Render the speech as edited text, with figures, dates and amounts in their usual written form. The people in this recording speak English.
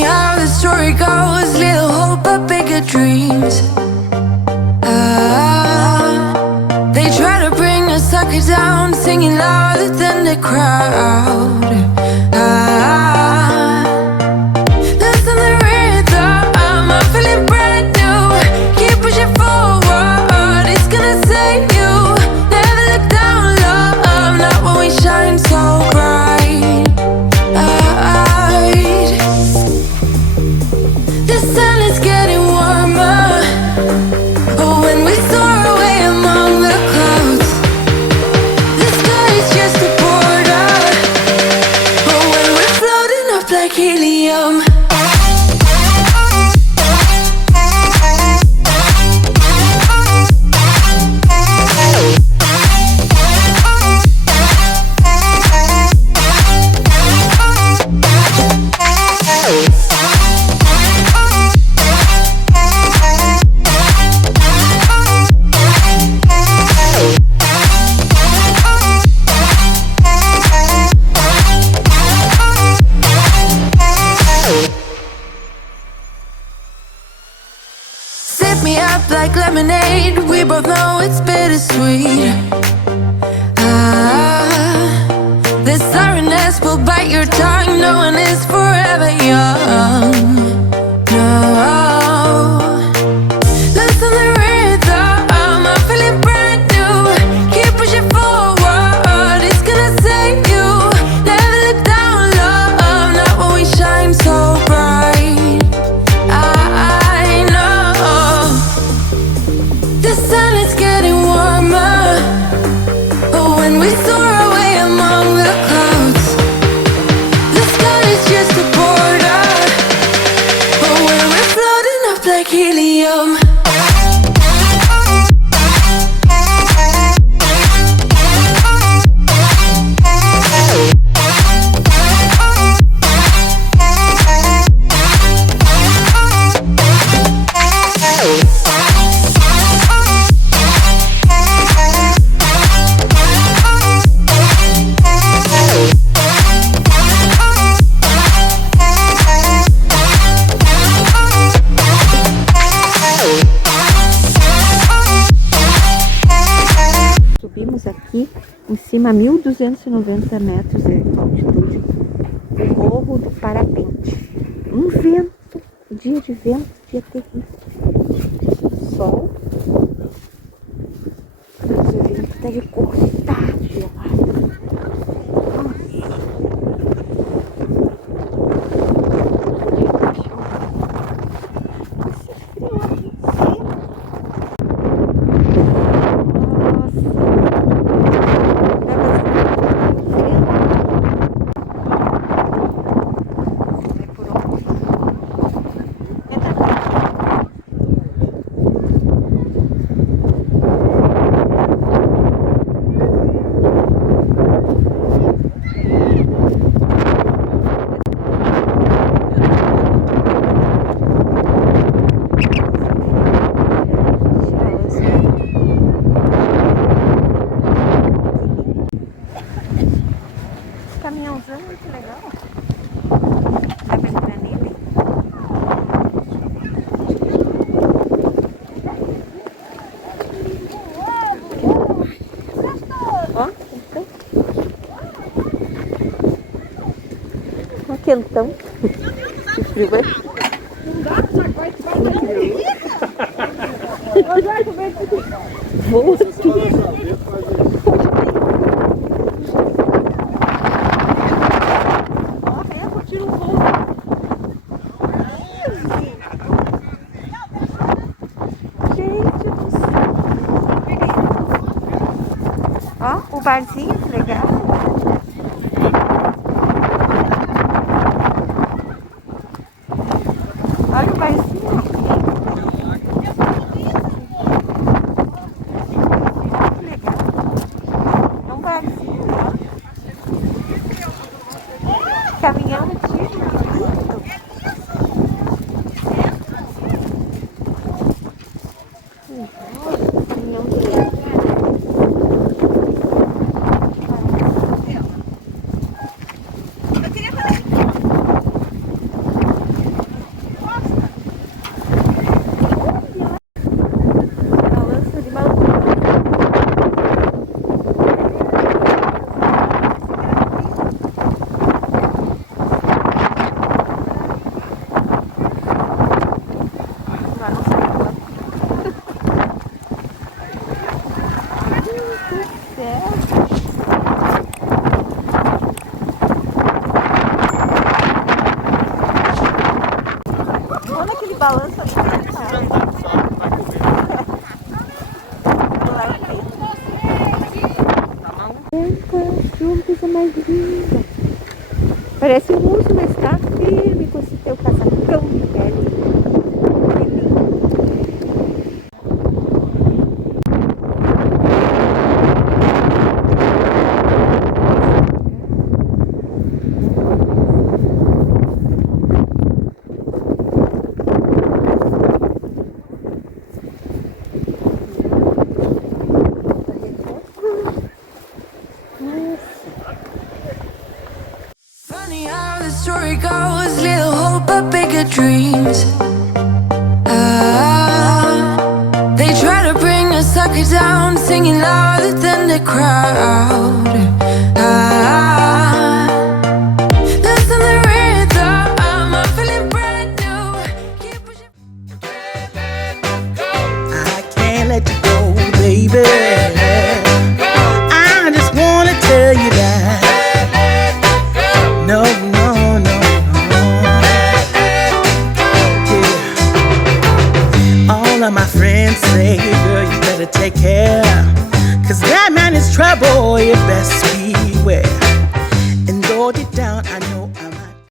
me how the story goes. Little hope but bigger dreams. They try to bring a sucker down, singing louder than the crowd. Listen the rhythm, I'm feeling brand new. Keep pushing forward, it's gonna save you. Never look down, love, not when we shine so bright. The sun is getting warmer. Oh, when we soar away among the clouds, the sky is just a border. Oh, when we're floating up like helium. Like lemonade, we both know it's bittersweet. The sorrowness will bite your tongue. No one is forever young. No. Listen the rhythm, I'm feeling brand new. Keep pushing forward, it's gonna save you. Never look down, love, not when we shine so bright. The sun is getting warmer. Oh, when we soar away among the clouds, the sky is just a border. Oh, when we're floating up like helium. Subimos aqui em cima, 1.290 metros de altitude, o Morro do Parapente. Um vento, dia de vento, dia terrível. Sol, mas o vento tá de cortar, gelado. Caminhãozão muito legal. Dá pra entrar nele? Ó, quentão. Ó, quentão. Que frio é? Não dá, já vai te voa tudo. Ó, o barzinho, que legal. Olha o barzinho. Que legal. É um barzinho, ó. Caminhão antigo. Caminhão de balança muito. Chuva, coisa mais linda. Parece um urso, mas tá firme com esse teu casacão de pele. Funny how the story goes, little hope but bigger dreams. They try to bring a sucker down, singing louder than the crowd. Listen the rhythm, I'm feeling brand new. Keep pushing. I can't let you go, baby. I just wanna tell you that. No, no, no, no. Yeah. All of my friends say, girl, you better take care. 'Cause that man is trouble, you best beware. And though deep down, I